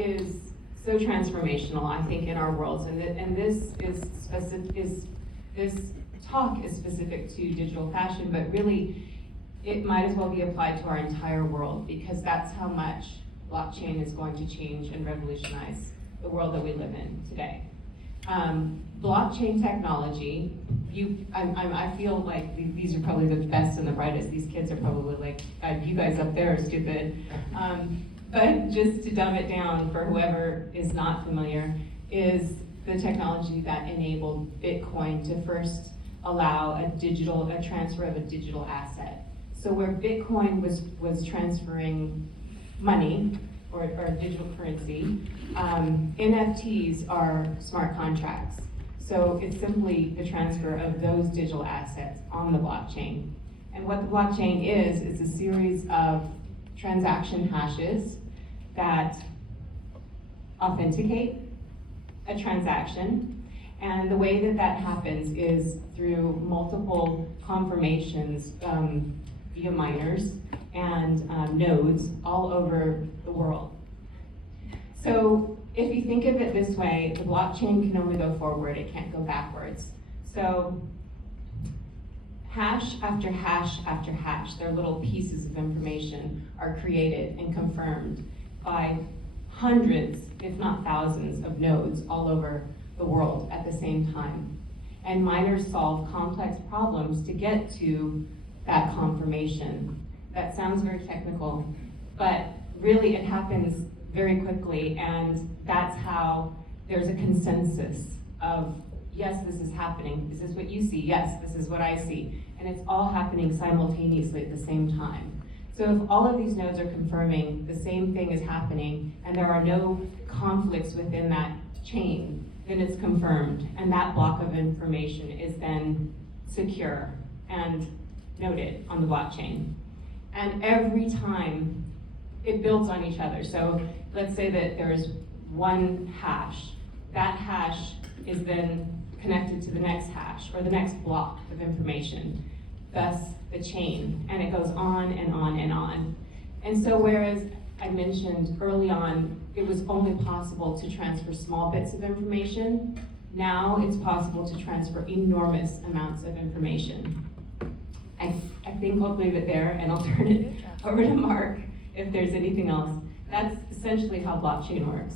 that is so transformational, I think, in our worlds, and this talk is specific to digital fashion, but really it might as well be applied to our entire world, because that's how much blockchain is going to change and revolutionize the world that we live in today. Blockchain technology, I feel like these are probably the best and the brightest. These kids are probably like, you guys up there are stupid. But just to dumb it down for whoever is not familiar, is the technology that enabled Bitcoin to first allow a transfer of a digital asset. So where Bitcoin was transferring money or digital currency, NFTs are smart contracts. So it's simply the transfer of those digital assets on the blockchain. And what the blockchain is a series of transaction hashes that authenticate a transaction. And the way that that happens is through multiple confirmations via miners and nodes all over the world. So if you think of it this way, the blockchain can only go forward, it can't go backwards. So hash after hash after hash, their little pieces of information are created and confirmed by hundreds, if not thousands, of nodes all over the world at the same time. And miners solve complex problems to get to that confirmation. That sounds very technical, but really it happens very quickly, and that's how there's a consensus of, yes, this is happening. Is this what you see? Yes, this is what I see. And it's all happening simultaneously at the same time. So if all of these nodes are confirming the same thing is happening and there are no conflicts within that chain, then it's confirmed. And that block of information is then secure and noted on the blockchain. And every time it builds on each other. So let's say that there's one hash. That hash is then connected to the next hash or the next block of information, thus the chain, and it goes on and on and on. And so whereas I mentioned early on, it was only possible to transfer small bits of information, now it's possible to transfer enormous amounts of information. I think I'll leave it there and I'll turn it over to Mark if there's anything else. That's essentially how blockchain works.